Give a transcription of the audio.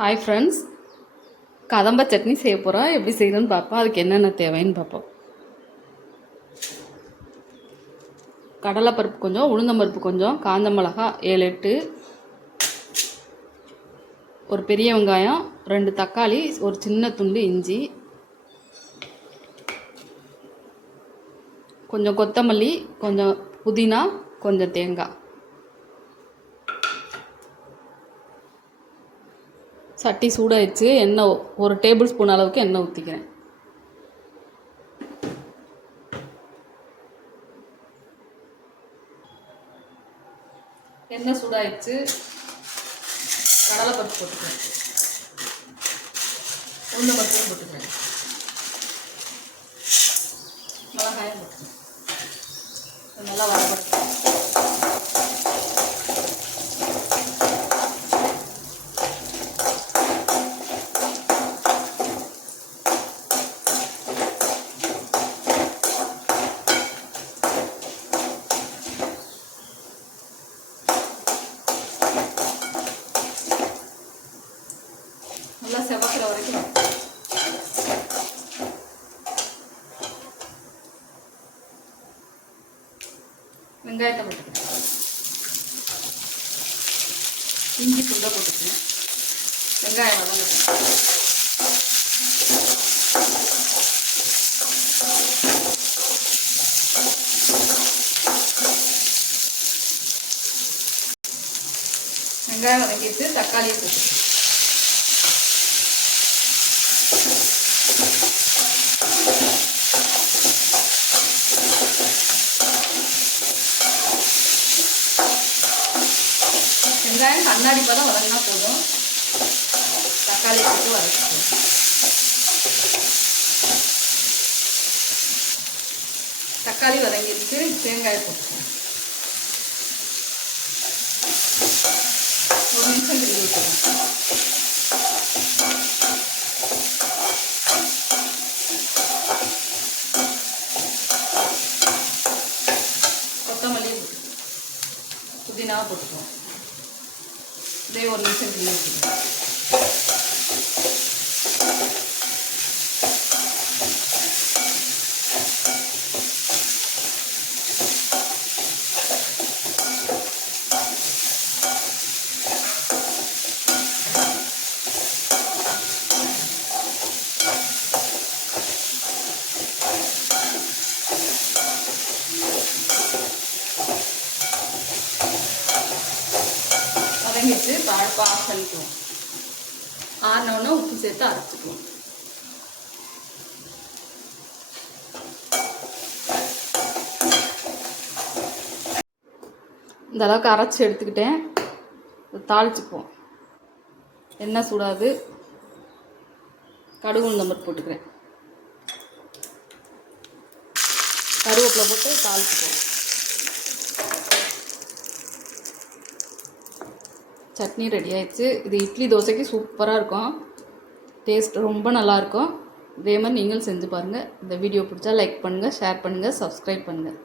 Hi friends கதம்ப சட்னி செய்ய போகிறோம் எப்படி செய்யணும்னு பார்ப்போம். அதுக்கு என்னென்ன தேவைன்னு பார்ப்போம். கடலைப்பருப்பு கொஞ்சம் உளுந்தம்பருப்பு கொஞ்சம் காஞ்ச மிளகா ஏழு எட்டு. ஒரு பெரிய வெங்காயம் ரெண்டு தக்காளி ஒரு சின்ன துண்டு இஞ்சி. கொஞ்சம் கொத்தமல்லி கொஞ்சம் புதினா கொஞ்சம் தேங்காய். சட்டி சூடாயிடுச்சு எண்ணெய் ஒரு டேபிள் ஸ்பூன் அளவுக்கு எண்ணெய் ஊற்றிக்கிறேன் எண்ணெய் சூடாயிடுச்சு. கடலைப்பருப்பு போட்டுக்கிறேன். உளுந்தப்பருப்பும் போட்டுக்கிறேன். செவக்கிற வரைக்கும் வெங்காயத்தை போட்டுக்கிறேன். இஞ்சி துண்டை போட்டுக்கிறேன். வெங்காயம் வதங்கட்டும். வெங்காயம் வதங்கிட்டு தக்காளியை போட்டுக்கிறேன். வெங்காயம் கண்ணாடி பதம் வதங்கினா போதும். தக்காளி போட்டு வதக்கிக்கணும் தக்காளி வதங்கிடுச்சு தேங்காய் போட்டுக்கணும் ஒரு நிமிஷம் திரும்பி விட்டுருங்க கொத்தமல்லி புதினா போட்டுக்கணும் இதே ஒரு நிமிஷம் கிண்டி வதங்கிட்டு பழப்ப ஆஃப் பண்ணிக்குவோம். உப்பு சேர்த்து அரைச்சிக்குவோம். இந்த அளவுக்கு அரைச்சி எடுத்துக்கிட்டேன். இதை தாளிச்சுக்குவோம். எண்ணெய் சூடாது. கடுகு உளுந்தம்பருப்பு போட்டுக்கிறேன். கருவேப்பிலை போட்டு தாளிச்சுக்குவோம். சட்னி ரெடி ஆயிடுச்சு. இது இட்லி தோசைக்கு சூப்பராக இருக்கும். டேஸ்ட் ரொம்ப நல்லாயிருக்கும் இதே மாதிரி நீங்களும் செஞ்சு பாருங்கள் இந்த வீடியோ பிடிச்சா லைக் பண்ணுங்கள் ஷேர் பண்ணுங்கள் சப்ஸ்கிரைப் பண்ணுங்கள்